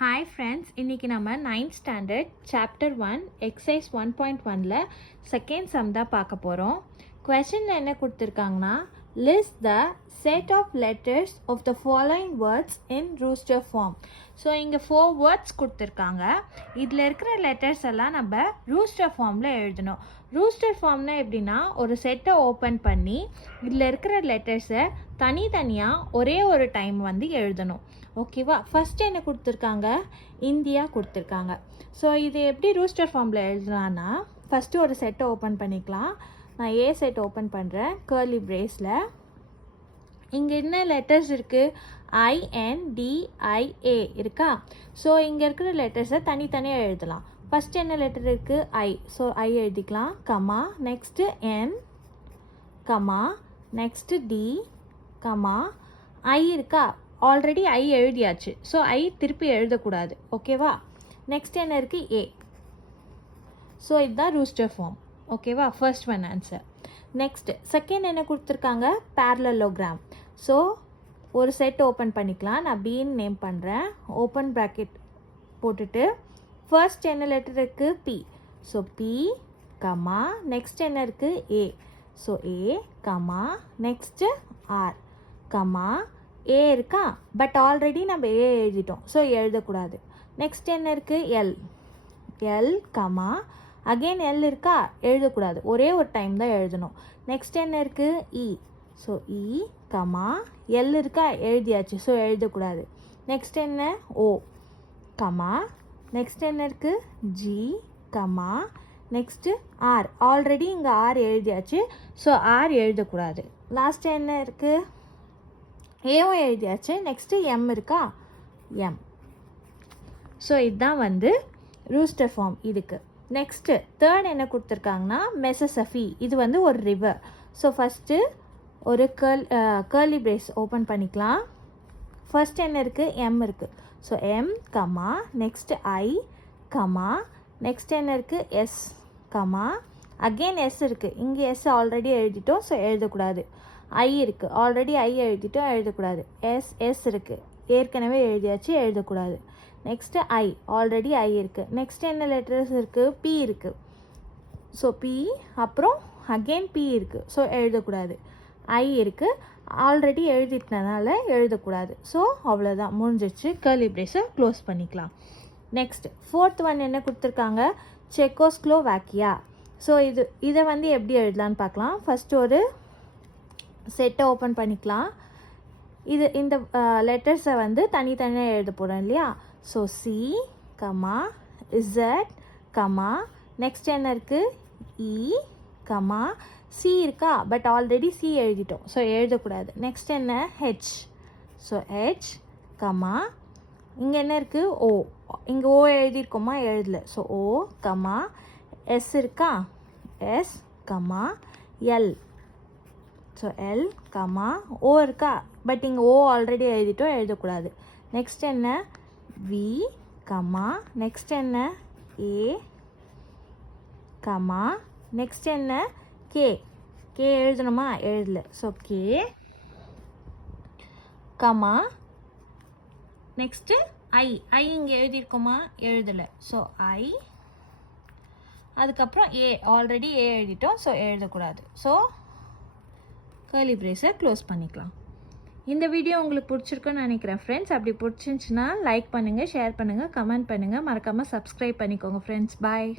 Hi friends, இன்னைக்கு நம்ம 9th standard chapter 1 exercise 1.1ல second sum தான் பார்க்க போறோம். questionல என்ன கொடுத்திருக்காங்கன்னா list the set of letters of the following words in rooster form. So இங்கே 4 words கொடுத்துருக்காங்க. இதில் இருக்கிற லெட்டர்ஸ் எல்லாம் நம்ம ரூஸ்டர் ஃபார்மில் எழுதணும். ரூஸ்டர் ஃபார்ம்னா எப்படின்னா ஒரு செட்டை ஓப்பன் பண்ணி இதில் இருக்கிற லெட்டர்ஸை தனித்தனியாக ஒரே ஒரு டைம் வந்து எழுதணும். ஓகேவா? ஃபஸ்ட்டு என்ன கொடுத்துருக்காங்க? இந்தியா கொடுத்துருக்காங்க. ஸோ இது எப்படி ரூஸ்டர் ஃபார்மில் எழுதலான்னா ஃபஸ்ட்டு ஒரு செட்டை ஓப்பன் பண்ணிக்கலாம். நான் ஏ செட் ஓப்பன் பண்ணுறேன் கர்லி பிரேஸில். இங்கே என்ன லெட்டர்ஸ் இருக்குது? INDIA இருக்கா? ஸோ இங்கே இருக்கிற லெட்டர்ஸை தனித்தனியாக எழுதலாம். ஃபஸ்ட்டு என்ன லெட்டர் இருக்குது? I. ஸோ I எழுதிக்கலாம். Comma, next N, comma, next D, comma, I இருக்கா? ஆல்ரெடி I எழுதியாச்சு. ஸோ I திருப்பி எழுதக்கூடாது. ஓகேவா? நெக்ஸ்ட் என்ன இருக்குது? A. ஸோ இதுதான் ரூஸ்டர் ஃபார்ம். ஓகேவா? First one answer. Next second என்ன கொடுத்துருக்காங்க? பேரலலோகிராம். ஸோ ஒரு செட் ஓப்பன் பண்ணிக்கலாம். நான் பின்னு நேம் பண்ணுறேன். ஓப்பன் ப்ராக்கெட் போட்டுட்டு ஃபர்ஸ்ட் என்ன லெட்டர் இருக்குது? P. So P, comma, next என்ன இருக்குது? A. So A, comma, next R, comma, A இருக்கா? பட் ஆல்ரெடி நம்ம A எழுதிட்டோம். ஸோ எழுதக்கூடாது. நெக்ஸ்ட் என்ன இருக்குது? L. L, comma, again L இருக்கா? எழுதக்கூடாது. ஒரே ஒரு டைம் தான் எழுதணும். நெக்ஸ்ட் என்ன இருக்குது? E. So E, comma, L இருக்கா? எழுதியாச்சு. ஸோ எழுதக்கூடாது. நெக்ஸ்ட் என்ன? O, கமா, நெக்ஸ்ட் என்ன இருக்குது? G, comma, next R. Already இங்கே R எழுதியாச்சு. ஸோ R எழுதக்கூடாது. லாஸ்ட் என்ன இருக்குது? ஏவும் எழுதியாச்சு. நெக்ஸ்ட்டு M இருக்கா? M. ஸோ இதுதான் வந்து ரூஸ்டர் ஃபார்ம் இதுக்கு. நெக்ஸ்ட்டு தேர்ட் என்ன கொடுத்துருக்காங்கன்னா மெசசஃபி. இது வந்து ஒரு ரிவர். ஸோ ஃபஸ்ட்டு ஒரு கர்லி பிரேஸ் ஓப்பன் பண்ணிக்கலாம். ஃபர்ஸ்ட் என்ன இருக்குது? M இருக்குது. So M, comma, next I, comma, next என்ன இருக்குது? S, கமா, அகெயின் S இருக்குது. இங்கே S ஆல்ரெடி எழுதிட்டோம். ஸோ எழுதக்கூடாது. I இருக்குது. ஆல்ரெடி I எழுதிட்டோம். எழுதக்கூடாது. S இருக்குது. ஏற்கனவே எழுதியாச்சு. எழுதக்கூடாது. நெக்ஸ்ட்டு I, ஆல்ரெடி I இருக்குது. நெக்ஸ்ட் என்ன லெட்டர்ஸ் இருக்குது? P இருக்குது. ஸோ P, அப்புறம் அகெயின் P இருக்குது. ஸோ எழுதக்கூடாது. I இருக்குது. ஆல்ரெடி எழுதிட்டனால எழுதக்கூடாது. ஸோ அவ்வளோதான், முடிஞ்சிச்சு. கர்லி பிரேஸை க்ளோஸ் பண்ணிக்கலாம். நெக்ஸ்ட் ஃபோர்த் ஒன் என்ன கொடுத்துருக்காங்க? செக்கோஸ்லோவாக்கியா. ஸோ இதை வந்து எப்படி எழுதலான்னு பார்க்கலாம். ஃபஸ்ட்டு ஒரு செட்டை ஓப்பன் பண்ணிக்கலாம். இந்த லெட்டர்ஸை வந்து தனித்தனியாக எழுத போகிறோம் இல்லையா? So C, comma, Z, comma, next என்ன இருக்குது? E, கமா, C இருக்கா? பட் ஆல்ரெடி C எழுதிட்டோம். ஸோ எழுதக்கூடாது. நெக்ஸ்ட் என்ன? H. ஸோ H, கமா, இங்கே என்ன இருக்குது? O. இங்கே O எழுதியிருக்கோமா? எழுதலை. ஸோ O, கமா, S இருக்கா? S, comma, L. So L, comma, O இருக்கா? பட் இங்கே O ஆல்ரெடி எழுதிட்டோம். எழுதக்கூடாது. நெக்ஸ்ட் என்ன? V, கமா, நெக்ஸ்ட் என்ன? A, கமா, நெக்ஸ்ட் என்ன? K. K எழுதணுமா? எழுதலை. So K, comma, next I. I இங்கே எழுதியிருக்கோமா? எழுதலை. ஸோ I, அதுக்கப்புறம் A. ஆல்ரெடி A எழுதிட்டோம். ஸோ எழுதக்கூடாது. ஸோ கர்லி பிரேஸை க்ளோஸ் பண்ணிக்கலாம். இந்த வீடியோ உங்களுக்கு பிடிச்சிருக்குன்னு நினைக்கிறேன் ஃப்ரெண்ட்ஸ். அப்படி பிடிச்சிருந்துச்சுன்னா லைக் பண்ணுங்கள், ஷேர் பண்ணுங்கள், கமெண்ட் பண்ணுங்கள். மறக்காமல் சப்ஸ்கிரைப் பண்ணிக்கோங்க ஃப்ரெண்ட்ஸ். பாய்.